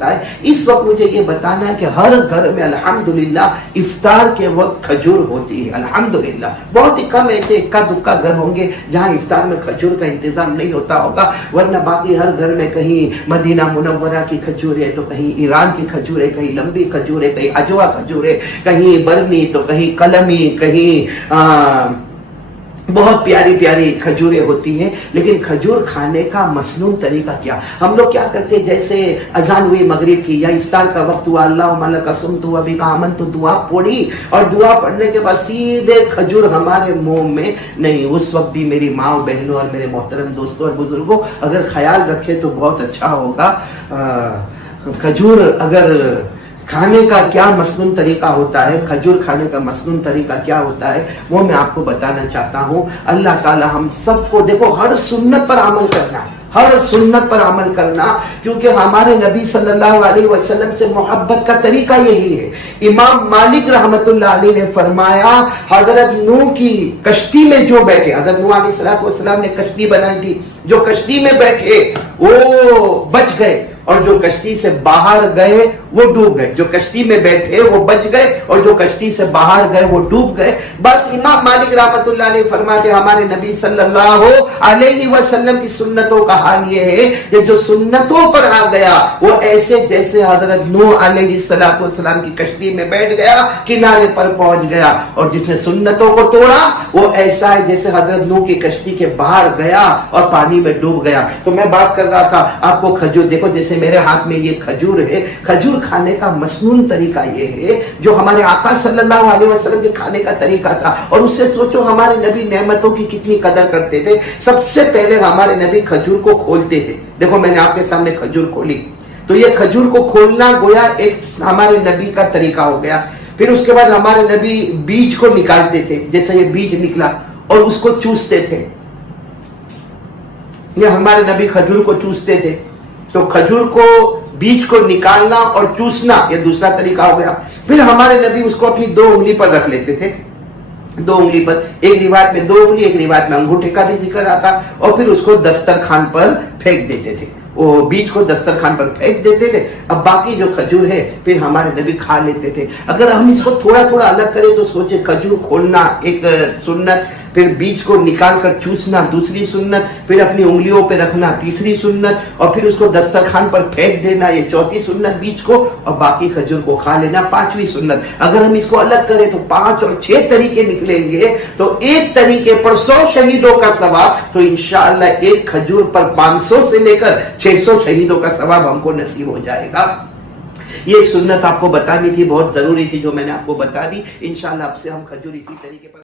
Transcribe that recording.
اس وقت مجھے یہ بتانا ہے کہ ہر گھر میں الحمدللہ افطار کے وقت کھجور ہوتی ہے. الحمدللہ بہت ہی کم ایسے اکا دکا گھر ہوں گے جہاں افطار میں کھجور کا انتظام نہیں ہوتا ہوگا، ورنہ باقی ہر گھر میں کہیں مدینہ منورہ کی کھجور ہے تو کہیں ایران کی کھجور ہے، کہیں لمبی کھجور ہے، کہیں اجوا کھجور ہے، کہیں برنی تو کہیں قلمی، کہیں بہت پیاری پیاری کھجوریں ہوتی ہیں. لیکن کھجور کھانے کا مسنون طریقہ کیا؟ ہم لوگ کیا کرتے ہیں، جیسے اذان ہوئی مغرب کی یا افطار کا وقت ہوا، اللہم لک صمت و بک آمنت، دعا پڑھی اور دعا پڑھنے کے بعد سیدھے کھجور ہمارے منہ میں نہیں. اس وقت بھی میری ماں و بہنوں اور میرے محترم دوستوں اور بزرگوں اگر خیال رکھے تو بہت اچھا ہوگا. کھجور اگر کھانے کا کیا مسنون طریقہ ہوتا ہے، کھجور کھانے کا مسنون طریقہ کیا ہوتا ہے، وہ میں آپ کو بتانا چاہتا ہوں. اللہ تعالی ہم سب کو دیکھو ہر سنت پر عمل کرنا، ہر سنت پر عمل کرنا، کیونکہ ہمارے نبی صلی اللہ علیہ وسلم سے محبت کا طریقہ یہی ہے. امام مالک رحمت اللہ علیہ نے فرمایا، حضرت نوح کی کشتی میں جو بیٹھے، حضرت نوح علیہ السلام نے کشتی بنائی تھی، جو کشتی میں بیٹھے وہ بچ گئے اور جو کشتی سے باہر گئے وہ ڈوب گئے. جو کشتی میں بیٹھے وہ بچ گئے اور جو کشتی سے باہر گئے وہ ڈوب گئے. بس امام مالک رحمت اللہ علیہ فرماتے ہمارے نبی صلی اللہ علیہ وسلم کی سنتوں کا حال یہ ہے کہ جو سنتوں پر آ گیا وہ ایسے جیسے حضرت نوح علیہ السلام کی کشتی میں بیٹھ گیا، کنارے پر پہنچ گیا، اور جس نے سنتوں کو توڑا وہ ایسا ہے جیسے حضرت نوح کی کشتی کے باہر گیا اور پانی میں ڈوب گیا. تو میں بات کر رہا تھا آپ کو کھجور، دیکھو جیسے میرے ہاتھ میں یہ کھجور ہے، کھجور کھانے کا مسنون طریقہ یہ ہے جو ہمارے آقا صلی اللہ علیہ وسلم کے کھانے کا طریقہ تھا. اور اس سے سوچو ہمارے نبی نعمتوں کی کتنی قدر کرتے تھے. سب سے پہلے ہمارے نبی کھجور کو کھولتے تھے. دیکھو میں نے آپ کے سامنے کھجور کھولی تو یہ کھجور کو کھولنا گویا ایک ہمارے نبی کا طریقہ ہو گیا. پھر اس کے بعد ہمارے نبی بیج کو نکالتے تھے، جیسے یہ بیج نکلا اور اس کو چوستے تھے. یہ ہمارے نبی کھجور کو چوستے تھے. تو کھجور کو بیج کو نکالنا اور چوسنا یہ دوسرا طریقہ ہو گیا. پھر ہمارے نبی اس کو اپنی 2 انگلی پر رکھ لیتے تھے، 2 انگلی پر، ایک روایت میں 2 انگلی، ایک روایت میں انگوٹھے کا بھی ذکر آتا، اور پھر اس کو دسترخوان پر پھینک دیتے تھے. وہ بیج کو دسترخوان پر پھینک دیتے تھے. اب باقی جو کھجور ہے پھر ہمارے نبی کھا لیتے تھے. اگر ہم اس کو تھوڑا تھوڑا الگ کریں تو سوچے کھجور کھولنا ایک سنت، پھر بیج کو نکال کر چوسنا دوسری سنت، پھر اپنی انگلیوں پہ رکھنا تیسری سنت، اور پھر اس کو دسترخوان پر پھینک دینا یہ چوتھی سنت بیج کو، اور باقی کھجور کو کھا لینا پانچویں سنت. اگر ہم اس کو الگ کریں تو 5 اور 6 طریقے نکلیں گے. تو ایک طریقے پر 100 شہیدوں کا ثواب، تو انشاءاللہ ایک کھجور پر 500 سے لے کر 600 شہیدوں کا ثواب ہم کو نصیب ہو جائے گا. یہ ایک سنت آپ کو بتانی تھی، بہت ضروری تھی جو میں نے آپ کو بتا دی. انشاءاللہ اب سے ہم کھجور اسی طریقے پر